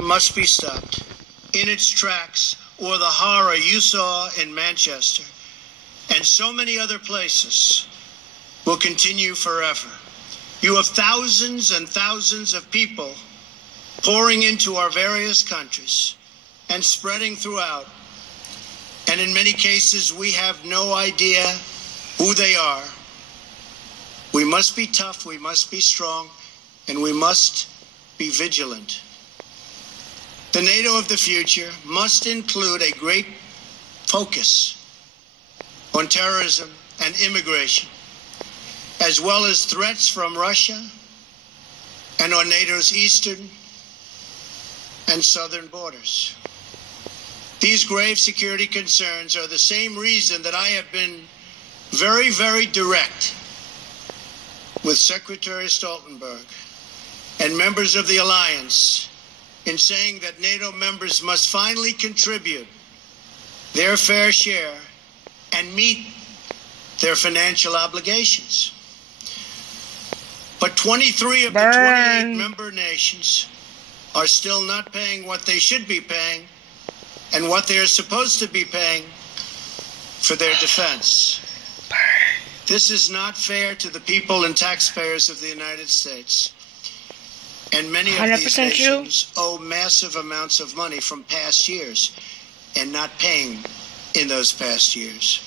must be stopped in its tracks, or the horror you saw in Manchester and so many other places will continue forever. You have thousands and thousands of people pouring into our various countries and spreading throughout. And in many cases, we have no idea who they are. We must be tough, we must be strong, and we must be vigilant. The NATO of the future must include a great focus on terrorism and immigration, as well as threats from Russia and on NATO's eastern and southern borders. These grave security concerns are the same reason that I have been very, very direct with Secretary Stoltenberg and members of the alliance in saying that NATO members must finally contribute their fair share and meet their financial obligations. But 23 of the 28 member nations are still not paying what they should be paying and what they are supposed to be paying for their defense. This is not fair to the people and taxpayers of the United States. And many of these nations owe massive amounts of money from past years and not paying in those past years.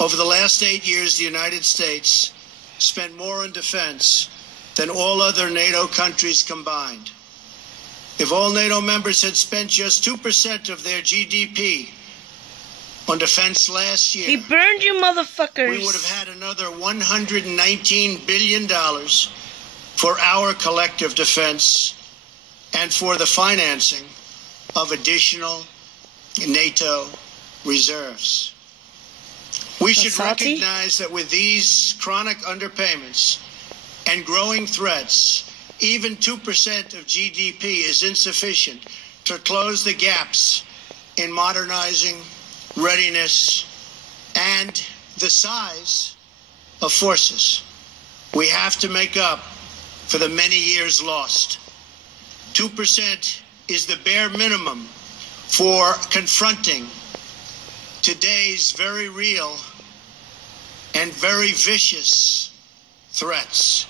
Over the last 8 years, the United States spent more on defense than all other NATO countries combined. If all NATO members had spent just 2% of their GDP on defense last year, he burned you motherfuckers. We would have had another $119 billion for our collective defense and for the financing of additional NATO reserves. We should recognize that with these chronic underpayments and growing threats, even 2% of GDP is insufficient to close the gaps in modernizing, readiness, and the size of forces. We have to make up for the many years lost. 2% is the bare minimum for confronting today's very real and very vicious threats.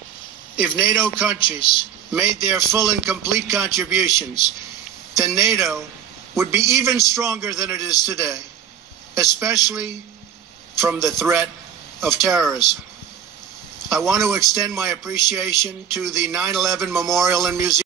If NATO countries made their full and complete contributions, then NATO would be even stronger than it is today, especially from the threat of terrorism. I want to extend my appreciation to the 9/11 Memorial and Museum.